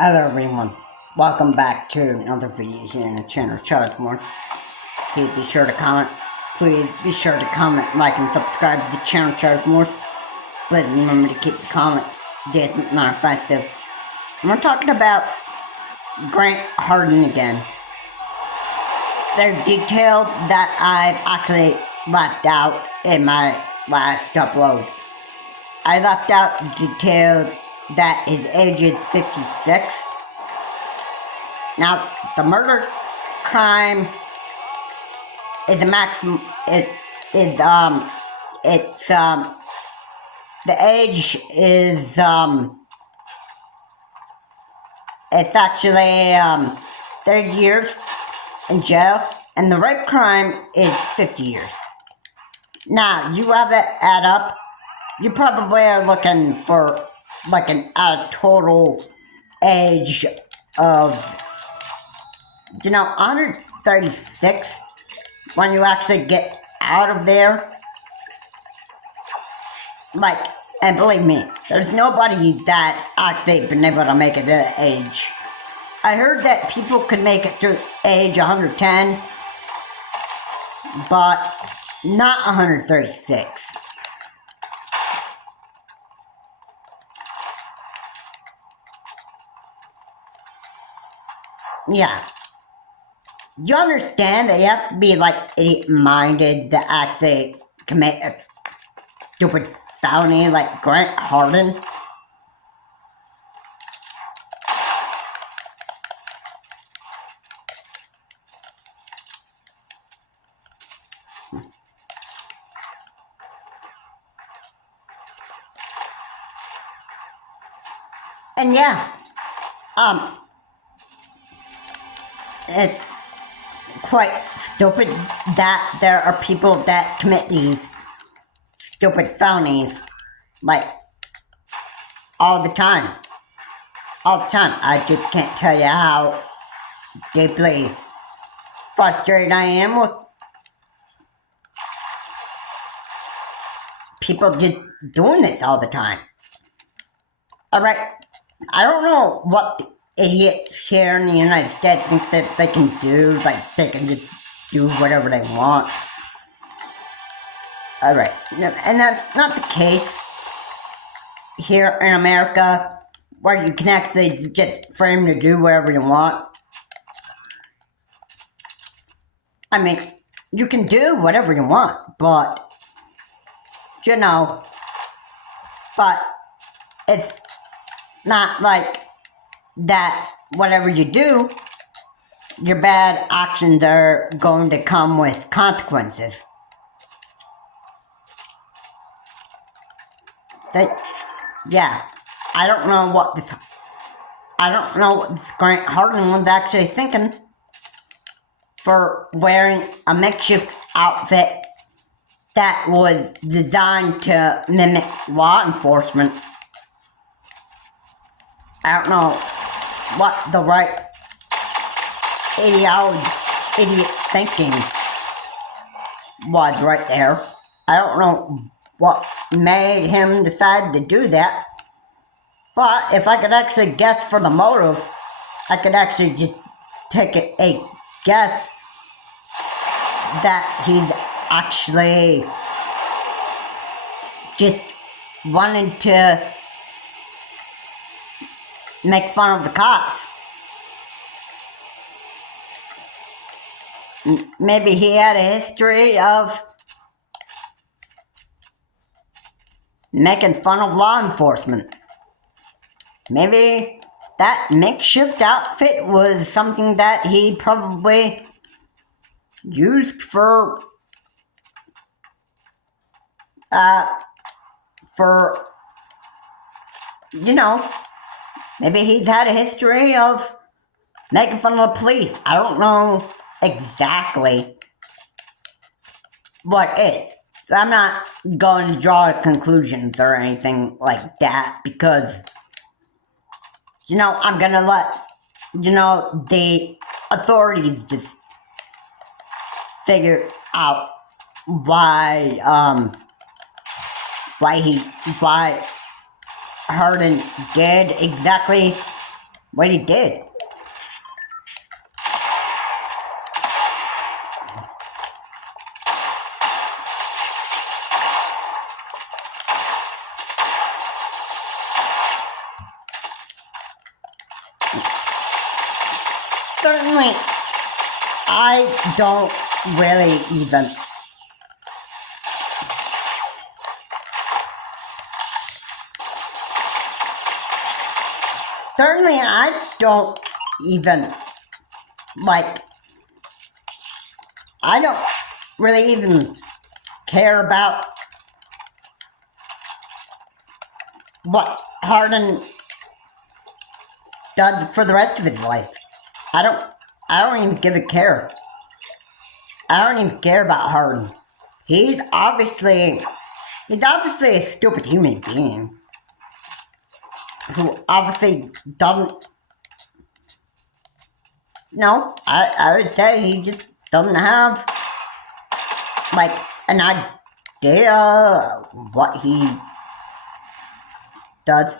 Hello everyone, welcome back to another video here on the channel, Charles Moore. Please be sure to comment, like, and subscribe to the channel, Charles Moore. Please remember to keep the comment decent and offensive. And we're talking about Grant Harden again. There's details that I've actually left out in my last upload. I left out the details that his age is 56. Now, the murder crime is a maximum, the age is, it's actually, 30 years in jail, and the rape crime is 50 years. Now, you have that add up, you probably are looking for like a total age of, 136 when you actually get out of there. Like, and believe me, there's nobody that actually been able to make it to that age. I heard that people could make it to age 110, but not 136. Yeah. You understand that you have to be like idiot-minded to actually commit a stupid felony like Grant Harden? And yeah, it's quite stupid that there are people that commit these stupid felonies, like, all the time. All the time. I just can't tell you how deeply frustrated I am with people just doing this all the time. Alright, I don't know what the idiots here in the United States think that they can do, like they can just do whatever they want. Alright, and that's not the case here in America, where you can actually just frame to do whatever you want. I mean, you can do whatever you want, but, but it's not like that whatever you do, your bad actions are going to come with consequences. Yeah, I don't know what this Grant Harden was actually thinking for wearing a makeshift outfit that was designed to mimic law enforcement. I don't know what the right idiot thinking was right there. I don't know what made him decide to do that. But if I could actually guess for the motive, I could actually just take a guess that he's actually just wanted to make fun of the cops. Maybe he had a history of making fun of law enforcement. Maybe that makeshift outfit was something that he probably used for maybe he's had a history of making fun of the police. I don't know exactly what it is. I'm not going to draw conclusions or anything like that, because, I'm gonna let, the authorities just figure out why Harden did exactly what he did. Certainly, I don't really even like, I don't really even care about what Harden does for the rest of his life. I don't even give a care. I don't even care about Harden. He's obviously a stupid human being who obviously doesn't. No, I would say he just doesn't have like an idea what he does.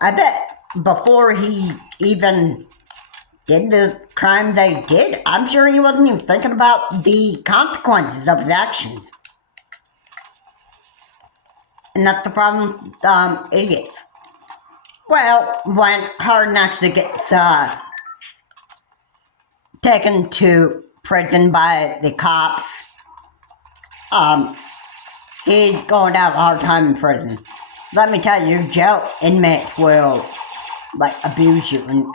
I bet before he even did the crime they did, I'm sure he wasn't even thinking about the consequences of his actions. And that's the problem with idiots. Well, when Harden actually gets taken to prison by the cops, he's going to have a hard time in prison. Let me tell you, jail inmates will like abuse you in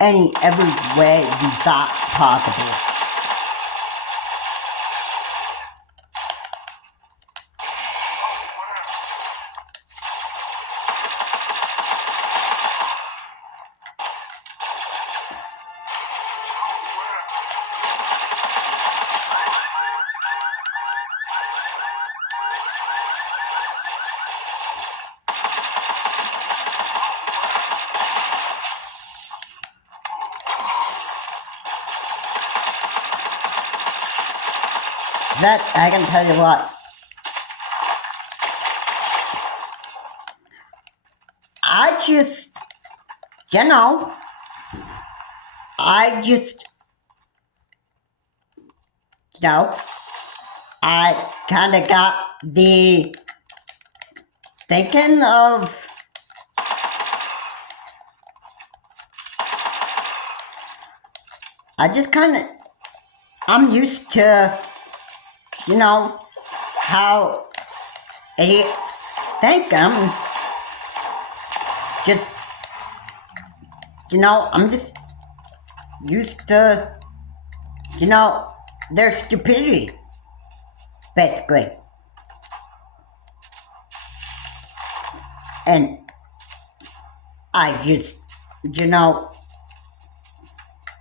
every way you thought possible. That, I can tell you what, I just, I kind of got the thinking of, I'm used to, how idiots think. I'm just used to, their stupidity, basically. And I just,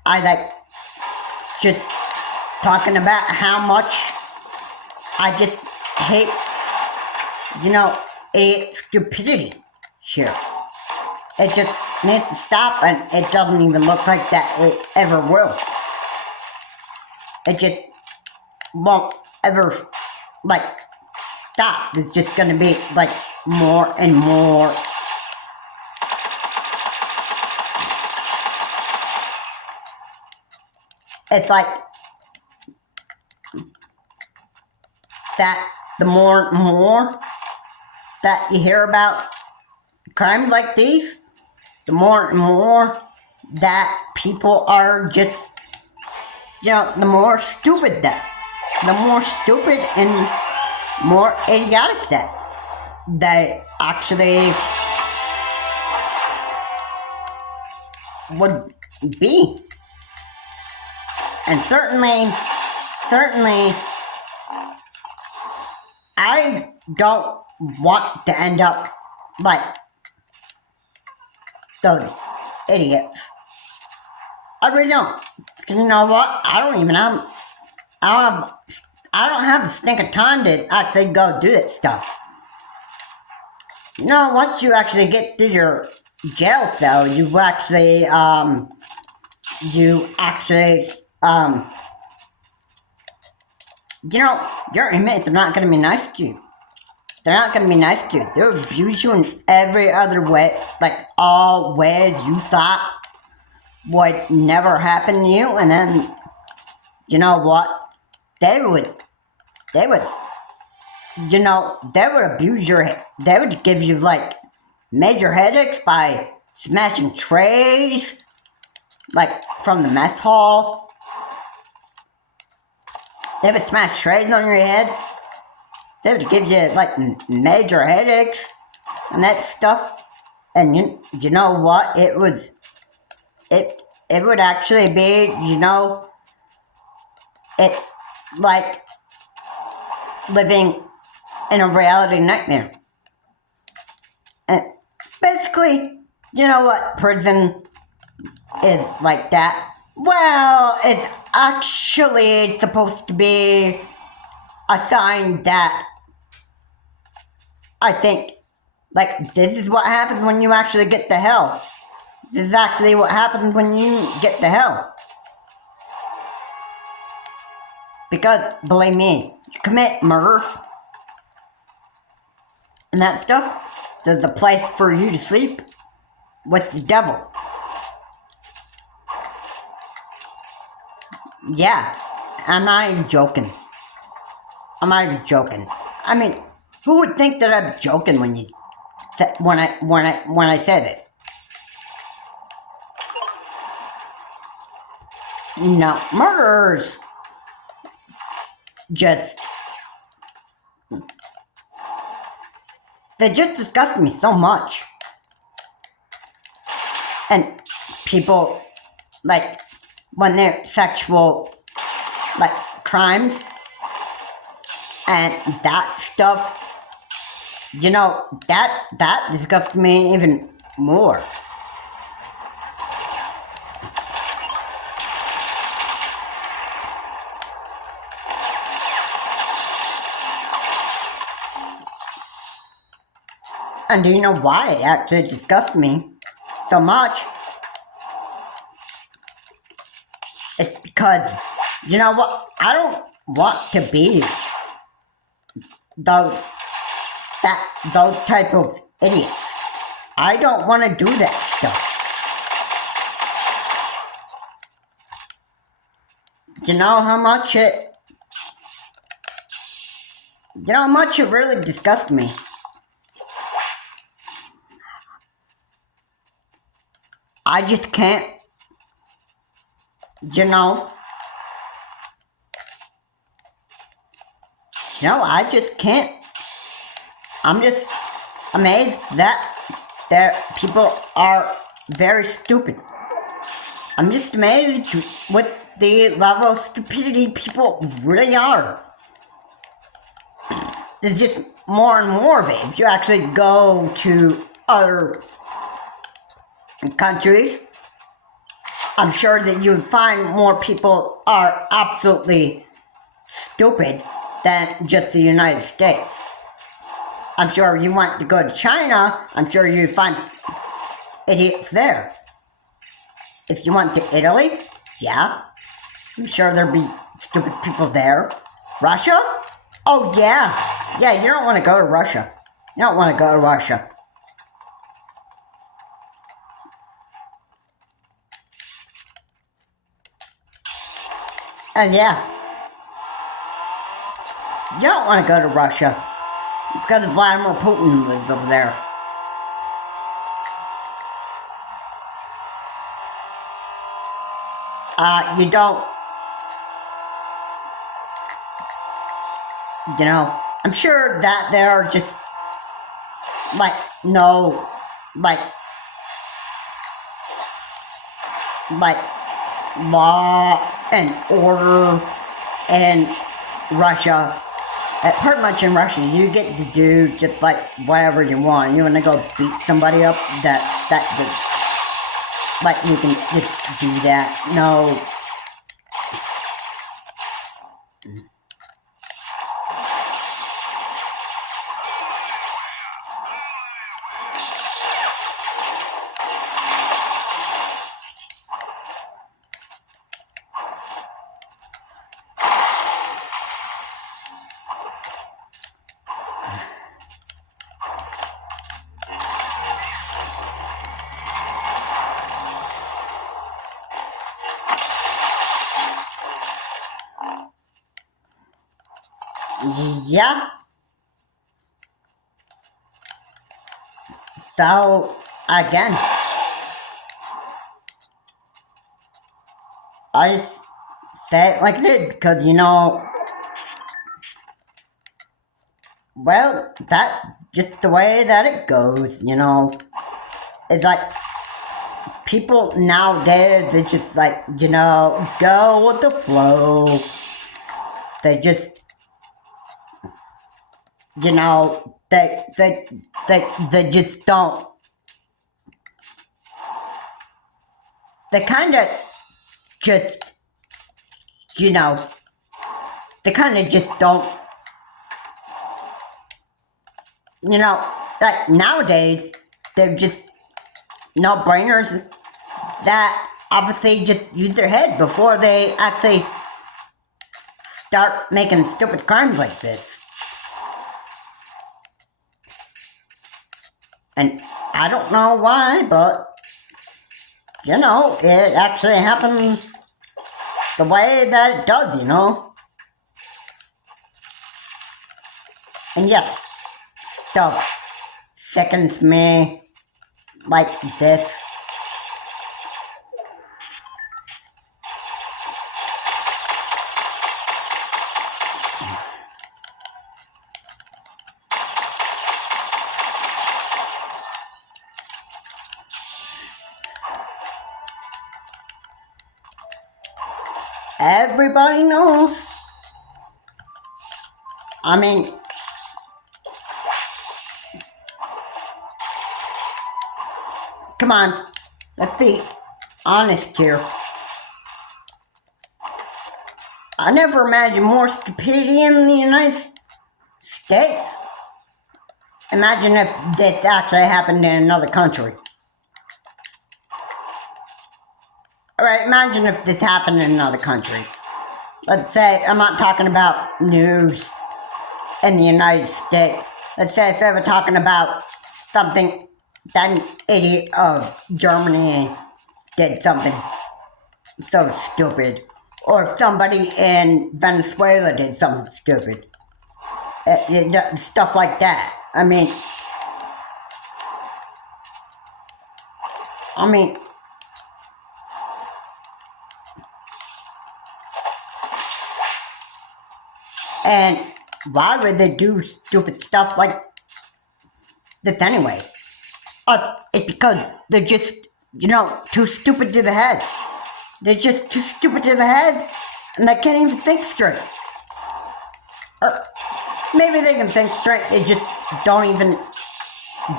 I like just talking about how much I just hate, idiot stupidity here. It just needs to stop, and it doesn't even look like that it ever will. It just won't ever, stop. It's just gonna be, more and more. It's like that the more and more that you hear about crimes like these, the more and more that people are just, the more stupid and more idiotic that they actually would be. And certainly, I don't want to end up like those idiots. I really don't. You know what? I don't have the stink of time to actually go do that stuff. Once you actually get through your jail cell, your inmates are not going to be nice to you. they're not gonna be nice to you. They'll abuse you in every other way, like all ways you thought would never happen to you, and then you know what? They would, they would, they would abuse they would give you like major headaches by smashing trays, like from the mess hall. They would smash trays on your head. They would give you like major headaches and that stuff. And you know what? It would actually be, it's like living in a reality nightmare. And basically, you know what prison is like that? Well, it's actually supposed to be a sign that I think, like, this is what happens when you actually get to hell. This is actually what happens when you get to hell. Because, believe me, you commit murder and that stuff, there's a place for you to sleep with the devil. Yeah, I'm not even joking. I mean, who would think that I'm joking when I said it? Murderers they just disgust me so much. And people, like, when they're sexual, like, crimes and that stuff, that disgusts me even more. And do you know why it actually disgusts me so much? It's because, you know what, I don't want to be those type of idiots. I don't want to do that stuff. You know how much it really disgusts me. I just can't, I just can't. I'm just amazed that people are very stupid. I'm just amazed with the level of stupidity people really are. There's just more and more of it. If you actually go to other countries, I'm sure that you would find more people are absolutely stupid than just the United States. I'm sure you want to go to China, I'm sure you'd find idiots there. If you went to Italy, yeah, I'm sure there'd be stupid people there. Russia? Oh yeah. Yeah, you don't want to go to Russia. You don't want to go to Russia. And yeah, you don't want to go to Russia because Vladimir Putin lives over there. You don't, I'm sure that there are just, no, law and order in Russia. Pretty much in Russia, you get to do just whatever you want. You want to go beat somebody up, you can just do that. No. yeah. So, again, I just say it like it is, because, well, that's just the way that it goes. It's like, people nowadays, they just like, go with the flow. They just, they just don't, they kind of just, they kind of just don't, like nowadays, they're just no-brainers that obviously just use their head before they actually start making stupid crimes like this. And I don't know why, but, it actually happens the way that it does, And yes, stuff sickens me like this. Everybody knows. I mean, come on, let's be honest here. I never imagined more stupidity in the United States. Imagine if this actually happened in another country. Alright, imagine if this happened in another country. Let's say, I'm not talking about news in the United States. Let's say if they were talking about something that an idiot of Germany did something so stupid. Or if somebody in Venezuela did something stupid. Stuff like that. I mean, and why would they do stupid stuff like this anyway? It's because they're just, too stupid to the head. They're just too stupid to the head, and they can't even think straight. Or maybe they can think straight, they just don't even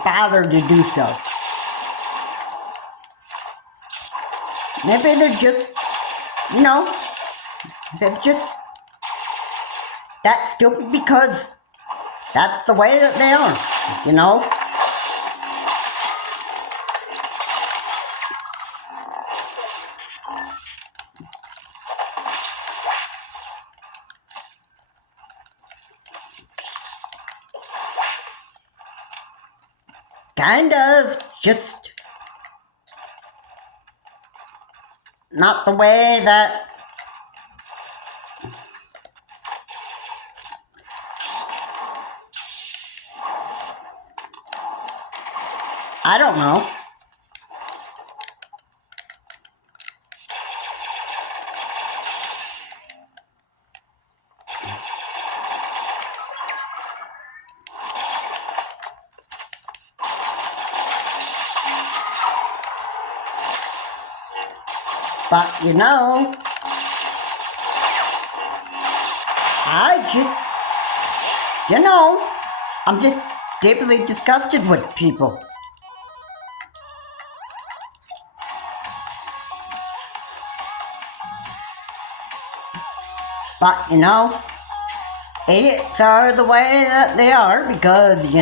bother to do so. Maybe they're just, they're just that stupid because that's the way that they are, Kind of just not the way that I don't know. But I just, I'm just deeply disgusted with people. But, idiots are the way that they are because,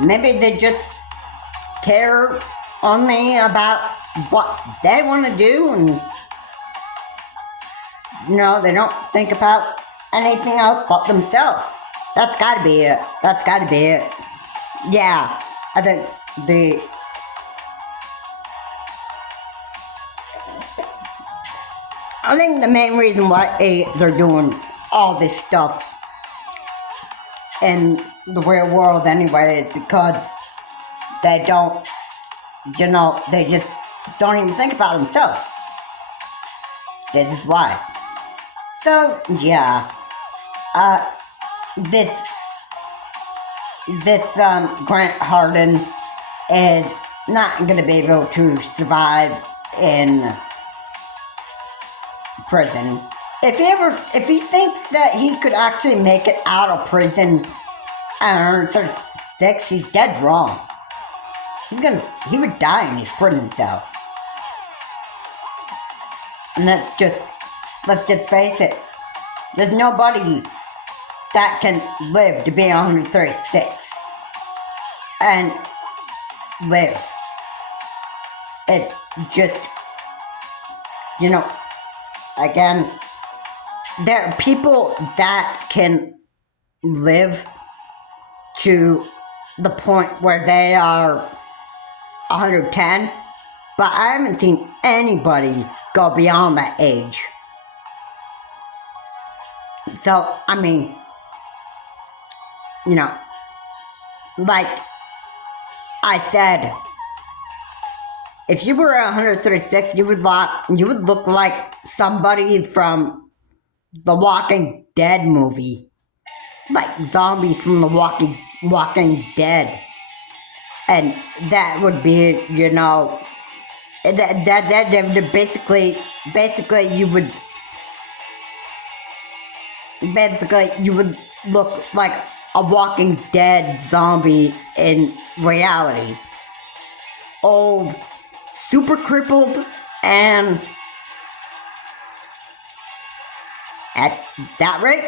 maybe they just care only about what they want to do, and they don't think about anything else but themselves. That's gotta be it. That's gotta be it. Yeah, I think the main reason why they're doing all this stuff in the real world anyway is because they don't, they just don't even think about themselves. This is why. So, yeah. This Grant Hardin is not going to be able to survive in prison. If he thinks that he could actually make it out of prison at 136, he's dead wrong. He would die in his prison cell. And let's just face it, there's nobody that can live to be 136 and live. It's just, again, there are people that can live to the point where they are 110, but I haven't seen anybody go beyond that age. So, I mean, like I said, if you were 136, you would look like somebody from the Walking Dead movie, like zombies from the Walking Dead, and that would be, that basically you would look like a Walking Dead zombie in reality. Old, super crippled, and at that rate,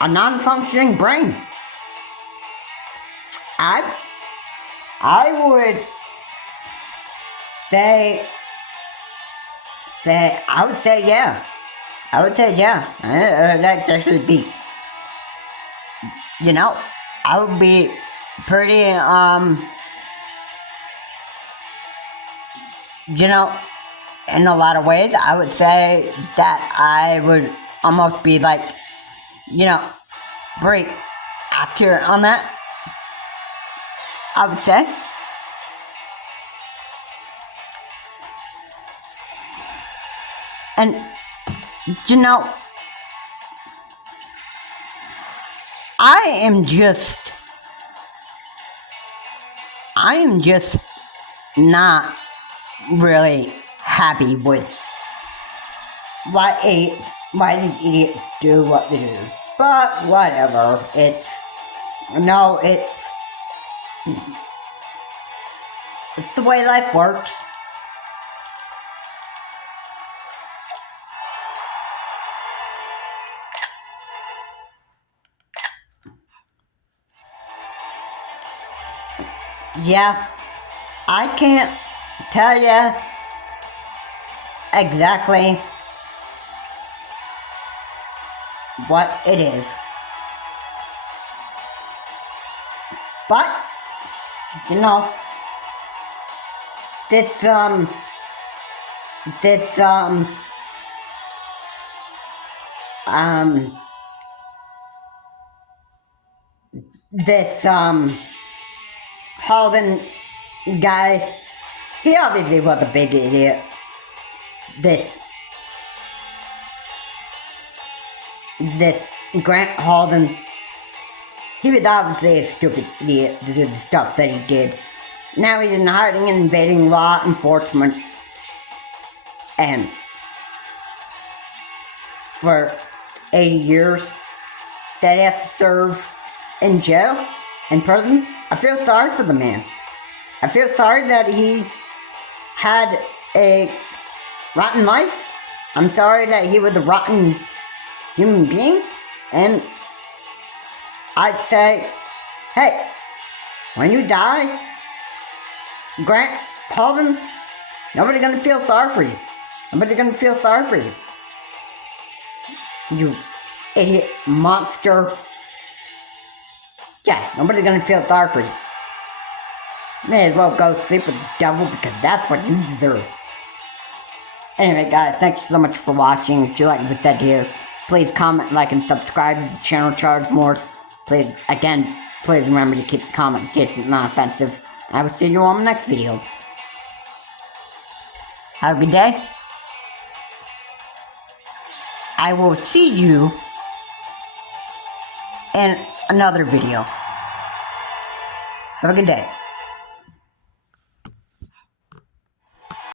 a non-functioning brain. I would say yeah. That'd actually be, I would be pretty, in a lot of ways, I would say that I would almost be like, pretty accurate on that, I would say. And, I am just not really happy with why these idiots do what they do. But whatever, it's the way life works. Yeah, I can't tell you exactly what it is, but this Halden guy, he obviously was a big idiot. This Grant Halden, he was obviously a stupid idiot to do the stuff that he did. Now he's in hiding and invading law enforcement, and for 80 years that he has to serve in jail, in prison. I feel sorry for the man. I feel sorry that he had a rotten life. I'm sorry that he was a rotten human being. And I'd say, hey, when you die, Grant Halden, nobody's gonna feel sorry for you. Nobody's gonna feel sorry for you. You idiot, monster. Yeah, nobody's gonna feel sorry for you. May as well go sleep with the devil because that's what you deserve. Anyway, guys, thanks so much for watching. If you like what I said here, please comment, like, and subscribe to the channel, Charles Morse. Please remember to keep the comment decent and not offensive. I will see you on the next video. Have a good day. I will see you in another video. Have a good day.